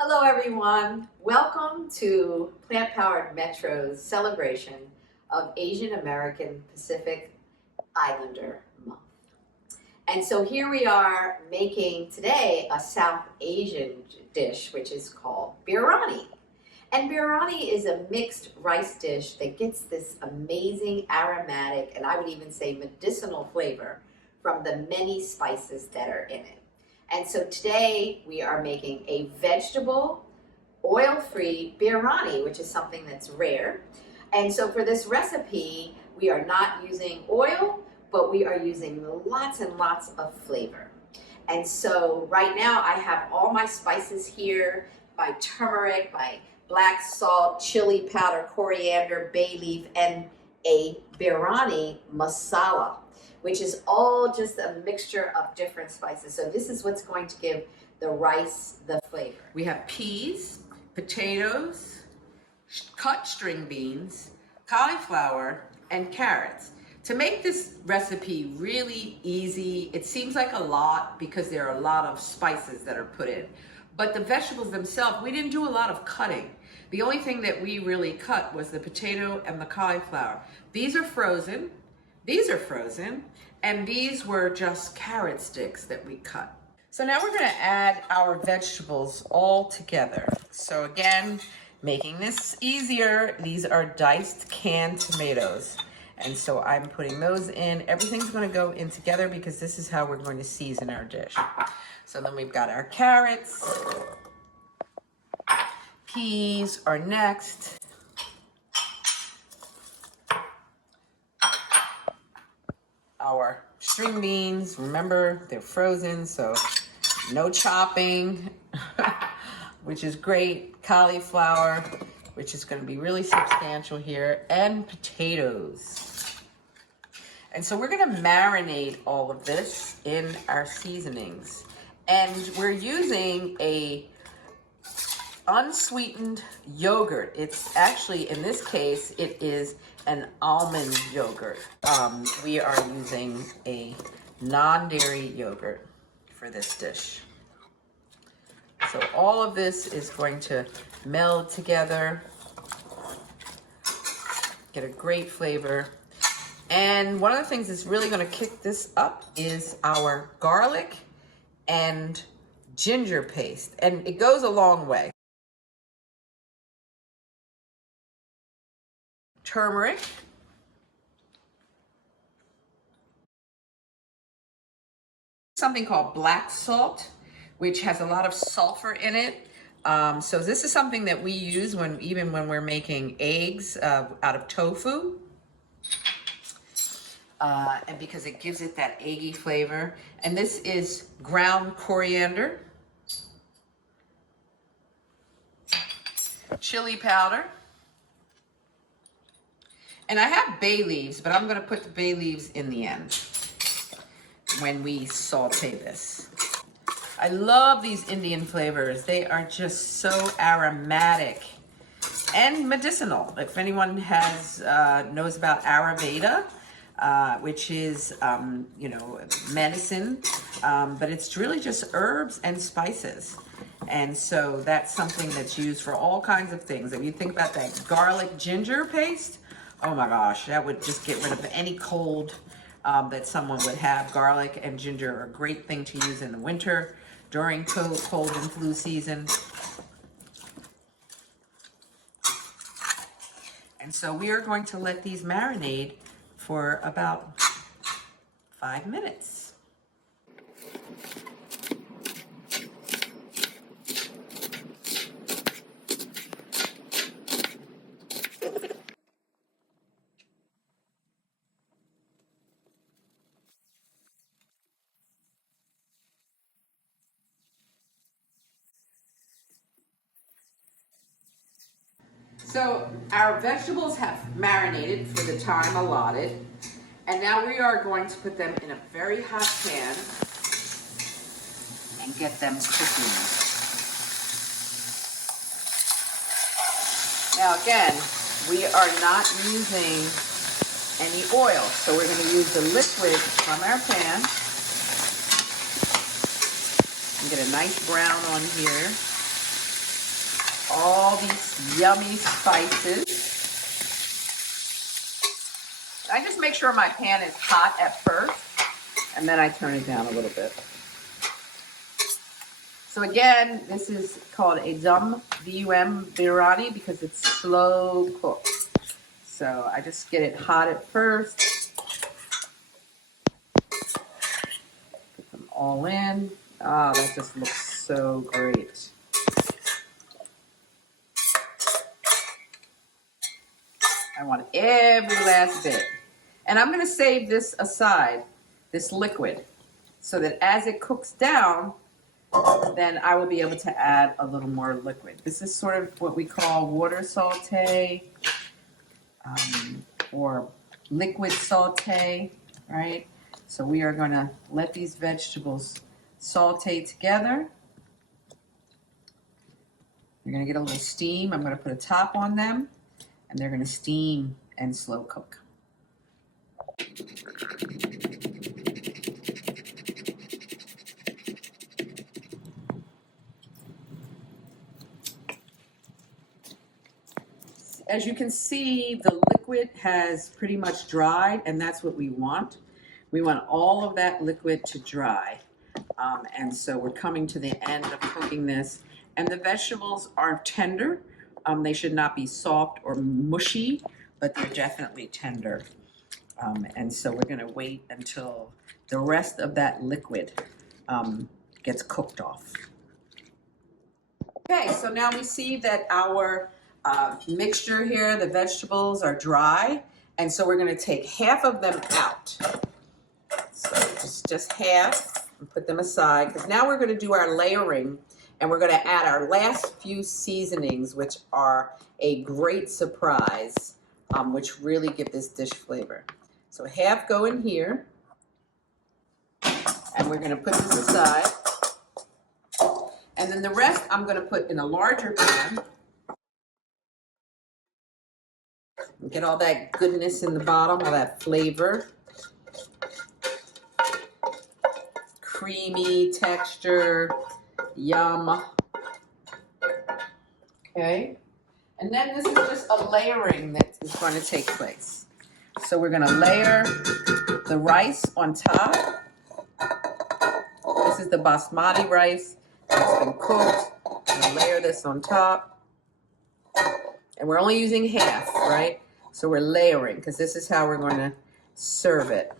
Hello everyone, welcome to Plant Powered Metro's celebration of Asian American Pacific Islander Month. And so here we are making today a South Asian dish which is called biryani. And biryani is a mixed rice dish that gets this amazing aromatic and I would even say medicinal flavor from the many spices that are in it. And so today we are making a vegetable, oil-free biryani, which is something that's rare. And so for this recipe, we are not using oil, but we are using lots and lots of flavor. And so right now I have all my spices here, my turmeric, my black salt, chili powder, coriander, bay leaf, and a biryani masala, which is all just a mixture of different spices. So this is what's going to give the rice the flavor. We have peas, potatoes, cut string beans, cauliflower, and carrots. To make this recipe really easy, it seems like a lot because there are a lot of spices that are put in. But the vegetables themselves, we didn't do a lot of cutting. The only thing that we really cut was the potato and the cauliflower. These are frozen. These are frozen, and these were just carrot sticks that we cut. So now we're gonna add our vegetables all together. So again, making this easier, these are diced canned tomatoes. And so I'm putting those in. Everything's gonna go in together because this is how we're going to season our dish. So then we've got our carrots. Peas are next. Our string beans, remember they're frozen, so no chopping, which is great. Cauliflower, which is going to be really substantial here, and potatoes. And so we're going to marinate all of this in our seasonings. And we're using a unsweetened yogurt. It's actually, in this case, it is an almond yogurt. We are using a non-dairy yogurt for this dish. So all of this is going to meld together, get a great flavor. And one of the things that's really going to kick this up is our garlic and ginger paste. And it goes a long way. Turmeric, something called black salt, which has a lot of sulfur in it. So this is something that we use even when we're making eggs out of tofu. And because it gives it that eggy flavor. And this is ground coriander, chili powder. And I have bay leaves, but I'm gonna put the bay leaves in the end when we saute this. I love these Indian flavors. They are just so aromatic and medicinal. If anyone has knows about Ayurveda, which is medicine, but it's really just herbs and spices. And so that's something that's used for all kinds of things. If you think about that garlic ginger paste, oh my gosh, that would just get rid of any cold that someone would have. Garlic and ginger are a great thing to use in the winter during cold and flu season. And so we are going to let these marinate for about 5 minutes. So our vegetables have marinated for the time allotted, and now we are going to put them in a very hot pan and get them cooking. Now again, we are not using any oil, so we're going to use the liquid from our pan. And get a nice brown on here. all these yummy spices. I just make sure my pan is hot at first, and then I turn it down a little bit. So again, this is called a dum, D-U-M, biryani, because it's slow cooked. So I just get it hot at first. Put them all in. Ah, that just looks so great. I want every last bit. And I'm going to save this aside, this liquid, so that as it cooks down, then I will be able to add a little more liquid. This is sort of what we call water saute, or liquid saute, right? So we are going to let these vegetables saute together. You're going to get a little steam. I'm going to put a top on them, and they're going to steam and slow cook. As you can see, the liquid has pretty much dried, and that's what we want. We want all of that liquid to dry. And so we're coming to the end of cooking this. And the vegetables are tender. They should not be soft or mushy, but they're definitely tender. And so we're going to wait until the rest of that liquid gets cooked off. Okay, so now we see that our mixture here, the vegetables are dry, and so we're going to take half of them out. So just half and put them aside, because now we're going to do our layering, and we're going to add our last few seasonings, which are a great surprise, which really give this dish flavor. So half go in here, and we're going to put this aside. And then the rest I'm going to put in a larger pan. Get all that goodness in the bottom, all that flavor. Creamy texture, yum. Okay. And then this is just a layering that is going to take place. So we're going to layer the rice on top. This is the basmati rice that's been cooked. I'm going to layer this on top. And we're only using half, right? So we're layering, because this is how we're going to serve it.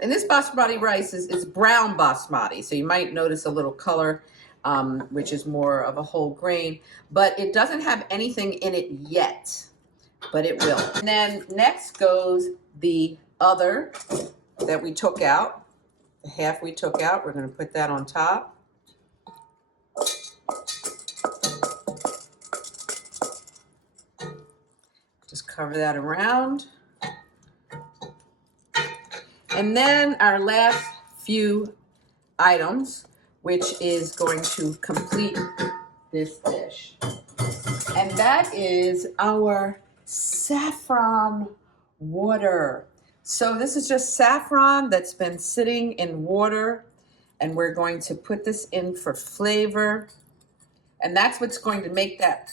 And this basmati rice is brown basmati, so you might notice a little color, which is more of a whole grain, but it doesn't have anything in it yet, but it will. And then next goes the other that we took out, the half we took out. We're going to put that on top. Just cover that around. And then our last few items, which is going to complete this dish. And that is our saffron water. So this is just saffron that's been sitting in water, and we're going to put this in for flavor. And that's what's going to make that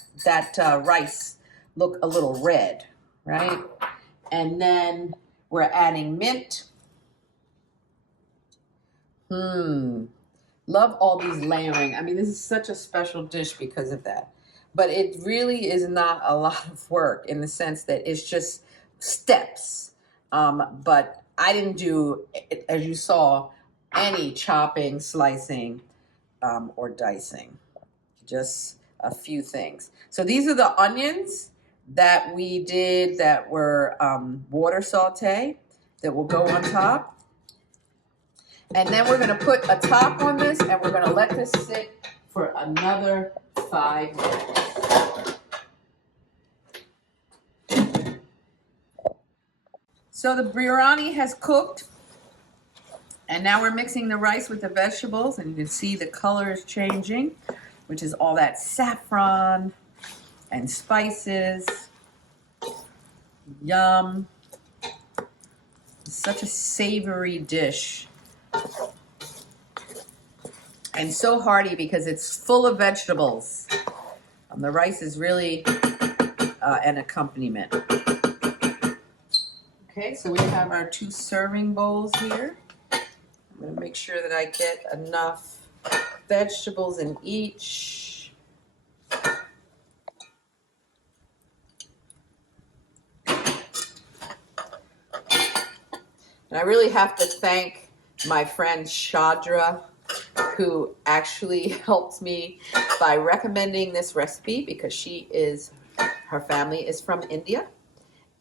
rice look a little red, right? And then we're adding mint. Love all these layering. I mean, this is such a special dish because of that. But it really is not a lot of work, in the sense that it's just steps. But I didn't do, as you saw, any chopping, slicing, or dicing. Just a few things. So these are the onions that we did that were water saute that will go on top. And then we're going to put a top on this, and we're going to let this sit for another 5 minutes. So the biryani has cooked, and now we're mixing the rice with the vegetables, and you can see the color is changing, which is all that saffron and spices. Yum. It's such a savory dish. and so hearty because it's full of vegetables. The rice is really an accompaniment. Okay, so we have our 2 serving bowls here. I'm going to make sure that I get enough vegetables in each. And I really have to thank my friend Shadra, who actually helped me by recommending this recipe because her family is from India.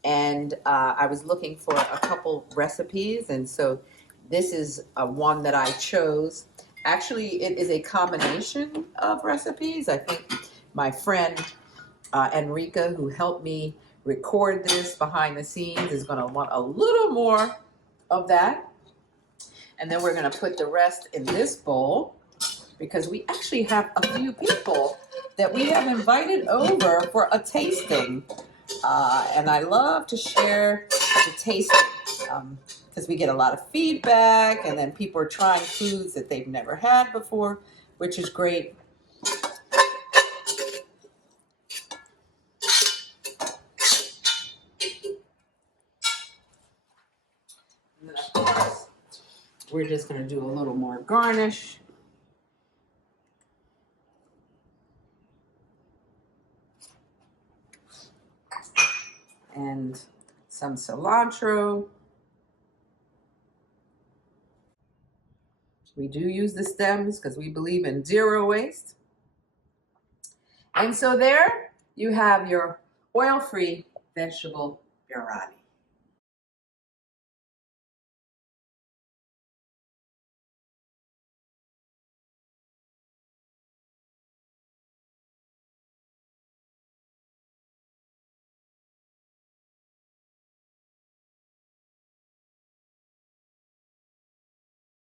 And I was looking for a couple recipes, and so this is one that I chose. Actually, it is a combination of recipes. I think my friend Enrica, who helped me record this behind the scenes, is going to want a little more of that. And then we're going to put the rest in this bowl because we actually have a few people that we have invited over for a tasting. And I love to share the tasting because we get a lot of feedback, and then people are trying foods that they've never had before, which is great. And then of course, we're just going to do a little more garnish. And some cilantro. We do use the stems because we believe in zero waste. And so there you have your oil-free vegetable biryani.